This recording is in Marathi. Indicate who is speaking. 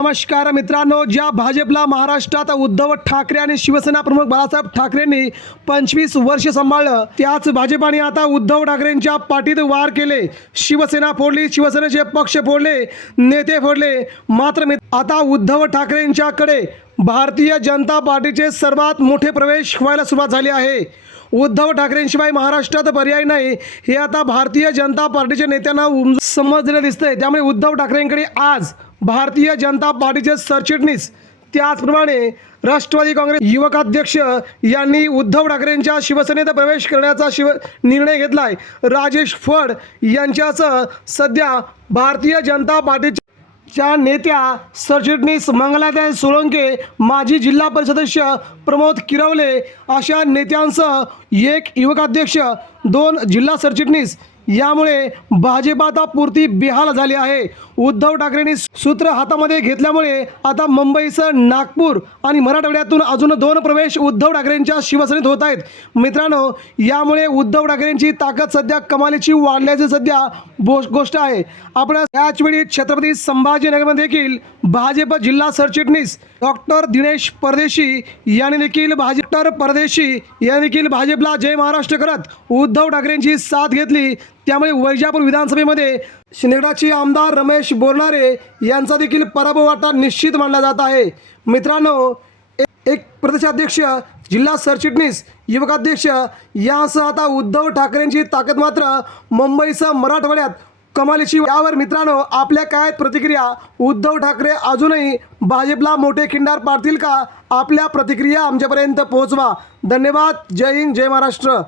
Speaker 1: नमस्कार मित्रांनो ज्या भाजपला महाराष्ट्रात उद्धव ठाकरे आणि शिवसेना प्रमुख बाळासाहेब ठाकरेंनी पंचवीस वर्ष सांभाळलं त्याच भाजपाने आता उद्धव ठाकरेंच्या पाठीत वार केले. शिवसेना फोडली शिवसेनेचे पक्ष फोडले नेते फोडले. मात्र आता उद्धव ठाकरेंच्याकडे भारतीय जनता पार्टीचे सर्वात मोठे प्रवेश व्हायला सुरुवात झाली आहे. उद्धव ठाकरेंशिवाय महाराष्ट्रात पर्याय नाही हे आता भारतीय जनता पार्टीच्या नेत्यांना समजलेलं दिसतंय. त्यामुळे उद्धव ठाकरेंकडे आज भारतीय जनता पार्टीचे सरचिटणीस. त्याचप्रमाणे राष्ट्रवादी काँग्रेस युवकाध्यक्ष यांनी उद्धव ठाकरेंच्या शिवसेनेत प्रवेश करण्याचा शिव निर्णय घेतलाय. राजेश फड यांच्यासह सध्या भारतीय जनता पार्टीच्या नेत्या सरचिटणीस मंगलाताई सोळंके माजी जिल्हा परिषद सदस्य प्रमोद किरवले अशा नेत्यांसह एक युवकाध्यक्ष दोन जिल्हा सरचिटणीस यामुळे भाजप आता पुरती बेहाल झाली आहे. उद्धव ठाकरेंनी सूत्र हातामध्ये घेतल्यामुळे आता मुंबईसह नागपूर आणि मराठवाड्यातून अजून दोन प्रवेश उद्धव ठाकरेंच्या शिवसेनेत होत आहेत. मित्रांनो यामुळे उद्धव ठाकरेंची ताकद सध्या कमालीची वाढल्याची सध्या बो गोष्ट आहे. आपण त्याचवेळी छत्रपती संभाजीनगरमध्ये देखील भाजप जिल्हा सरचिटणीस डॉक्टर दिनेश परदेशी यांनी देखील भाजप परदेशी यांनी देखील भाजपला जय महाराष्ट्र करत उद्धव ठाकरेंची साथ घेतली. त्यामुळे वैजापूर विधानसभेमध्ये शिंदेगडाचे आमदार रमेश बोरणारे यांचा देखील पराभव वाटा निश्चित मानला जात आहे. मित्रांनो एक प्रदेशाध्यक्ष जिल्हा सरचिटणीस युवकाध्यक्ष यासह आता उद्धव ठाकरेंची ताकद मात्र मुंबईसह मराठवाड्यात कमालीची यावर मित्रांनो आपल्या काय प्रतिक्रिया? उद्धव ठाकरे अजूनही भाजपला मोठे खिंडार पाडतील का? आपल्या प्रतिक्रिया आमच्यापर्यंत पोहोचवा. धन्यवाद. जय हिंद जय महाराष्ट्र.